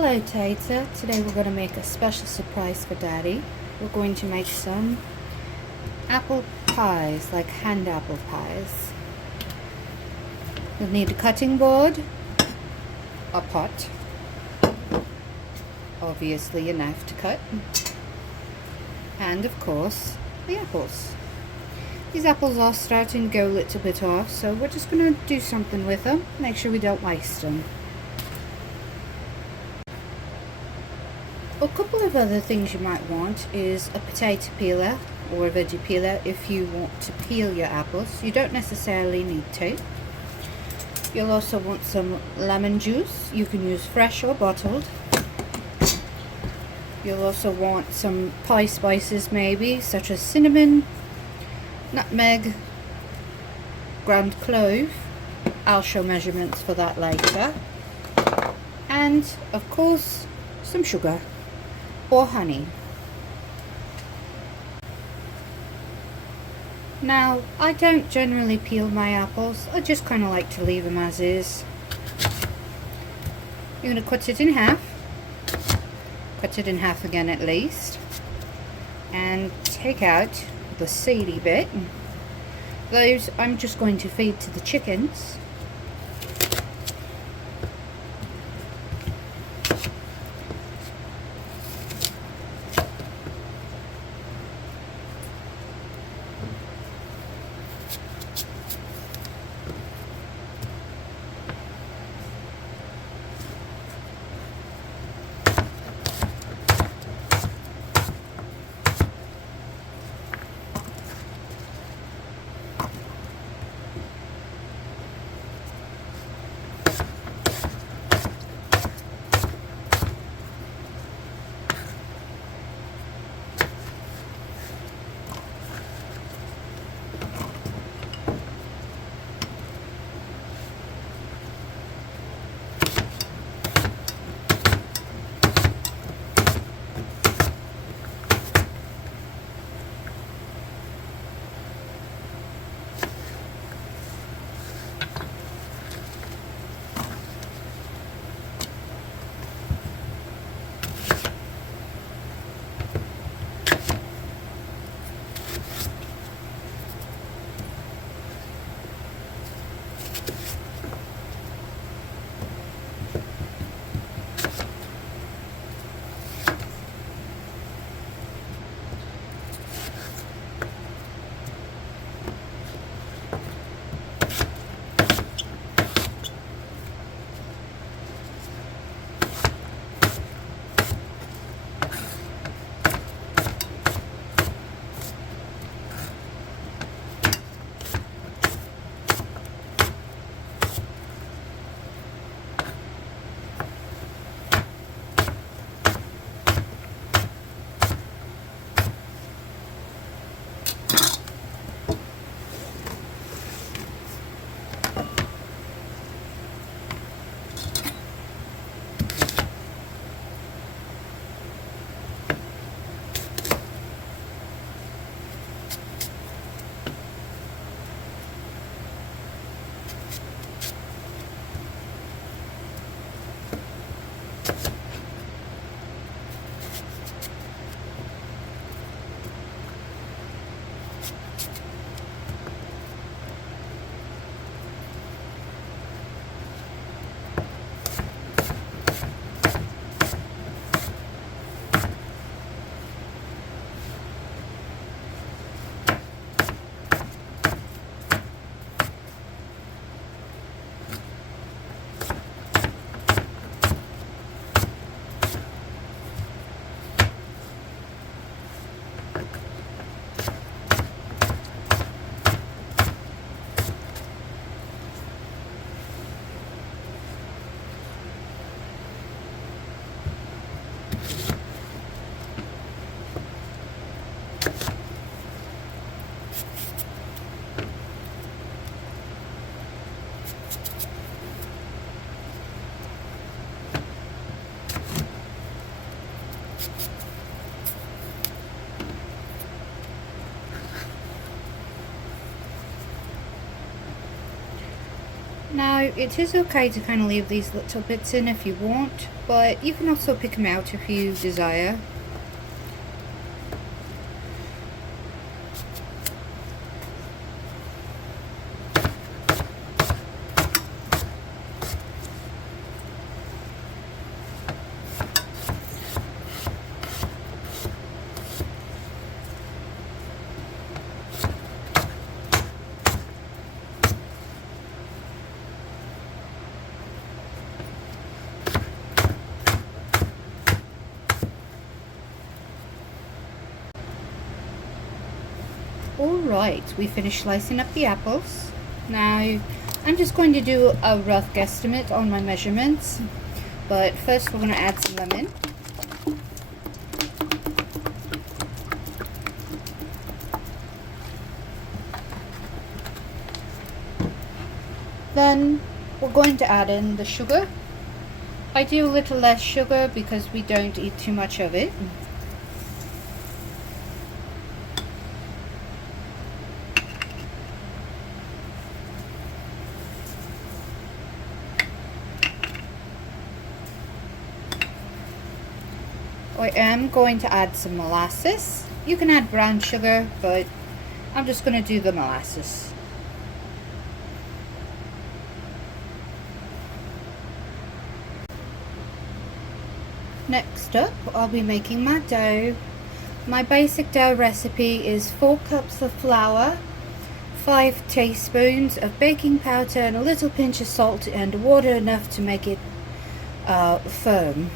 Hello Tata, today we're going to make a special surprise for Daddy. We're going to make some apple pies, like hand apple pies. You'll need a cutting board, a pot, obviously a knife to cut, and of course the apples. These apples are starting to go a little bit off, so we're just going to do something with them, make sure we don't waste them. A couple of other things you might want is a potato peeler or a veggie peeler if you want to peel your apples. You don't necessarily need to. You'll also want some lemon juice. You can use fresh or bottled. You'll also want some pie spices maybe, such as cinnamon, nutmeg, ground clove. I'll show measurements for that later. And of course some sugar or honey. Now, I don't generally peel my apples, I just kind of like to leave them as is. You're going to cut it in half again at least, and take out the seedy bit. Those I'm just going to feed to the chickens. Now it is okay to kind of leave these little bits in if you want, but you can also pick them out if you desire. Alright, we finished slicing up the apples. Now I'm just going to do a rough guesstimate on my measurements, but first we're going to add some lemon. Then we're going to add in the sugar. I do a little less sugar because we don't eat too much of it. I am going to add some molasses. You can add brown sugar, but I'm just going to do the molasses. Next up, I'll be making my dough. My basic dough recipe is 4 cups of flour, 5 teaspoons of baking powder, and a little pinch of salt and water enough to make it firm.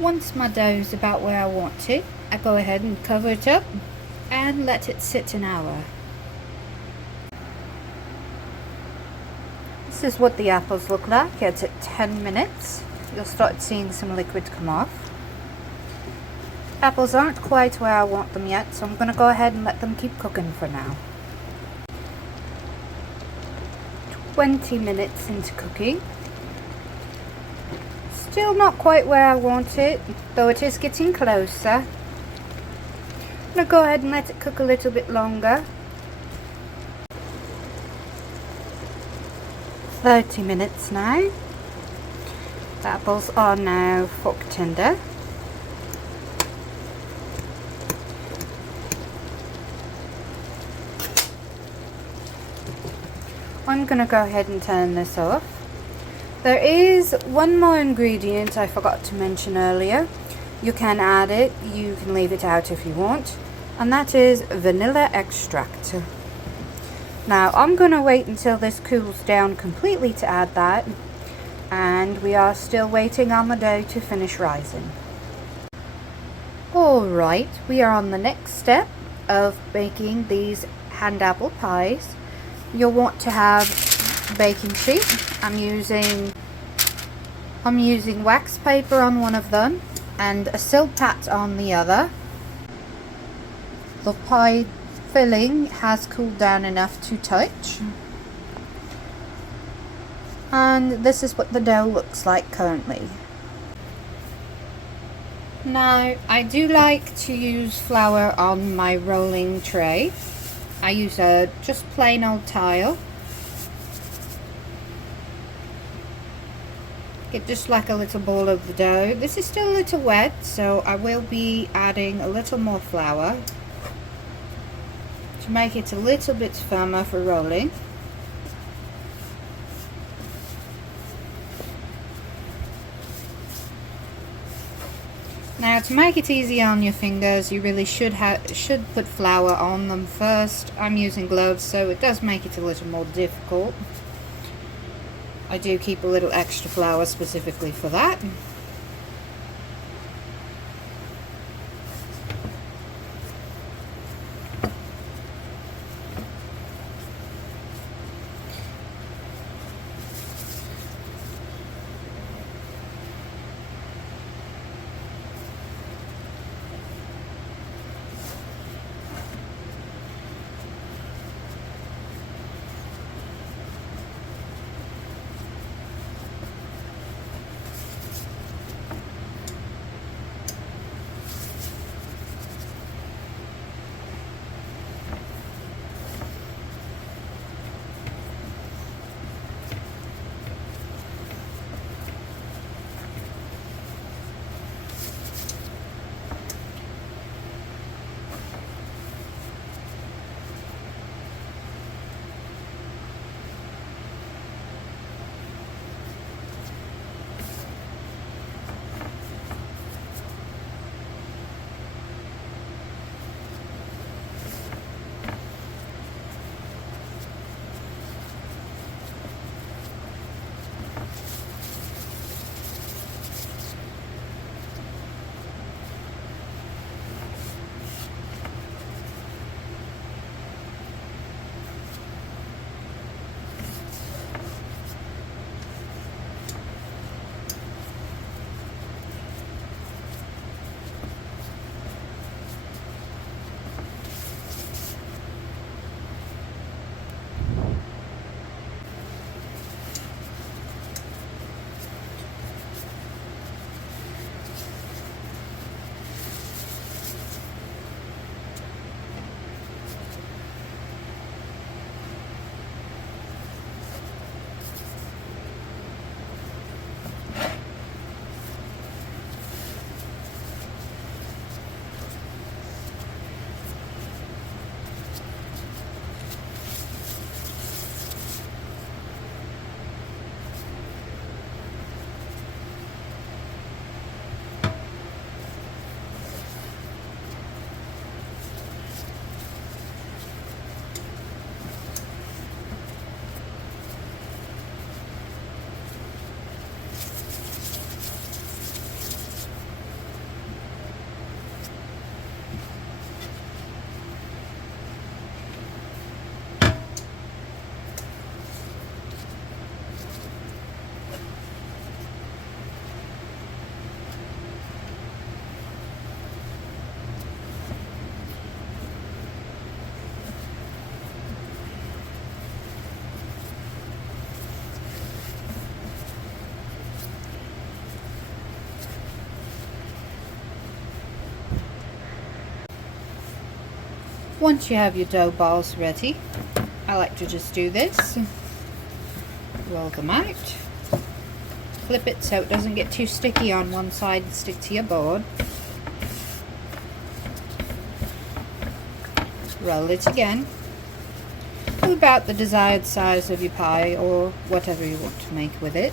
Once my dough is about where I want it, I go ahead and cover it up and let it sit an hour. This is what the apples look like at 10 minutes. You'll start seeing some liquid come off. Apples aren't quite where I want them yet, so I'm going to go ahead and let them keep cooking for now. 20 minutes into cooking. Still not quite where I want it, though it is getting closer. I'm going to go ahead and let it cook a little bit longer. 30 minutes now. The apples are now fork tender. I'm going to go ahead and turn this off. There is one more ingredient I forgot to mention earlier. You can add it, you can leave it out if you want, and that is vanilla extract. Now I'm going to wait until this cools down completely to add that, and we are still waiting on the dough to finish rising. Alright, we are on the next step of baking these hand apple pies. You'll want to have baking sheet. I'm using wax paper on one of them and a silk pat on the other. The pie filling has cooled down enough to touch, and this is what the dough looks like currently. Now I do like to use flour on my rolling tray. I use a just plain old tile. Get just like a little ball of the dough. This is still a little wet, so I will be adding a little more flour to make it a little bit firmer for rolling. Now to make it easy on your fingers, you really should put flour on them first. I'm using gloves, so it does make it a little more difficult. I do keep a little extra flour specifically for that. Once you have your dough balls ready, I like to just do this, roll them out, flip it so it doesn't get too sticky on one side and stick to your board. Roll it again to about the desired size of your pie or whatever you want to make with it.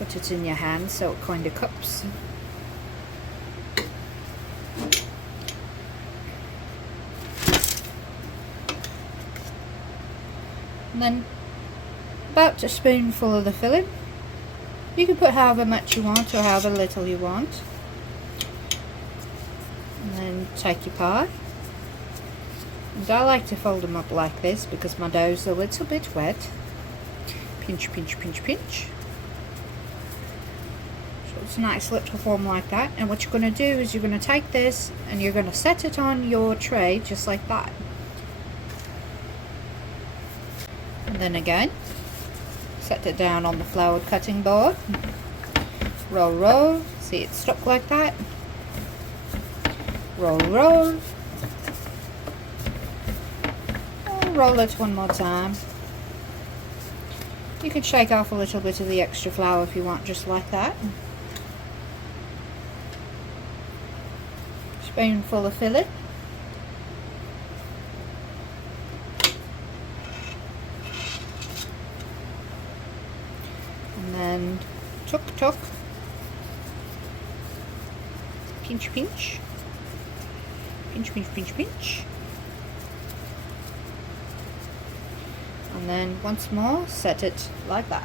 Put it in your hand so it kind of cups. And then about a spoonful of the filling. You can put however much you want or however little you want. And then take your pie. And I like to fold them up like this because my dough's a little bit wet. Pinch, pinch, pinch, pinch. So it's a nice little form like that. And what you're going to do is you're going to take this and you're going to set it on your tray just like that. And then again, set it down on the floured cutting board. Roll, roll. See, it's stuck like that. Roll, roll. Roll it one more time. You can shake off a little bit of the extra flour if you want, just like that. Spoonful of filling. And then tuck tuck. Pinch pinch. Pinch pinch pinch pinch. And then once more set it like that.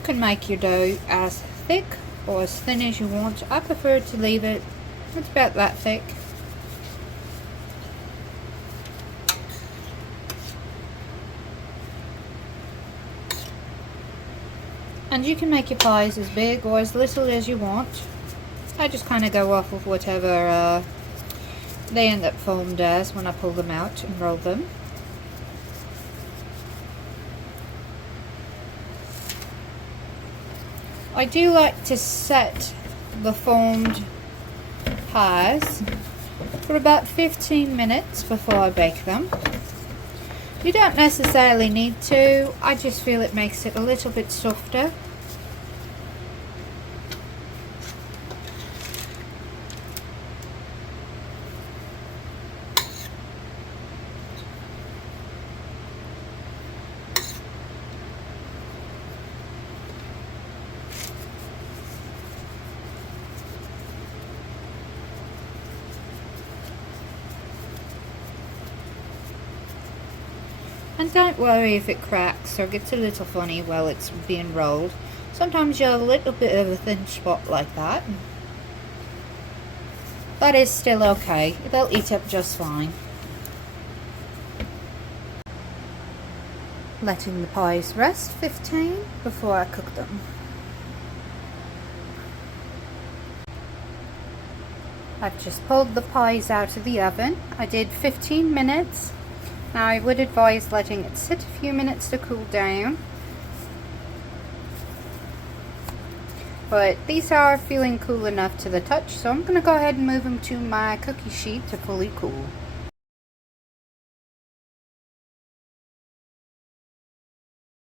can make your dough as thick or as thin as you want. I prefer to leave it about that thick. And you can make your pies as big or as little as you want. I just kind of go off of whatever they end up formed as when I pull them out and roll them. I do like to set the formed pies for about 15 minutes before I bake them. You don't necessarily need to, I just feel it makes it a little bit softer. And don't worry if it cracks or gets a little funny while it's being rolled. Sometimes you'll have a little bit of a thin spot like that. That is still okay. They'll eat up just fine. Letting the pies rest 15 before I cook them. I've just pulled the pies out of the oven. I did 15 minutes. Now I would advise letting it sit a few minutes to cool down. But these are feeling cool enough to the touch, so I'm going to go ahead and move them to my cookie sheet to fully cool.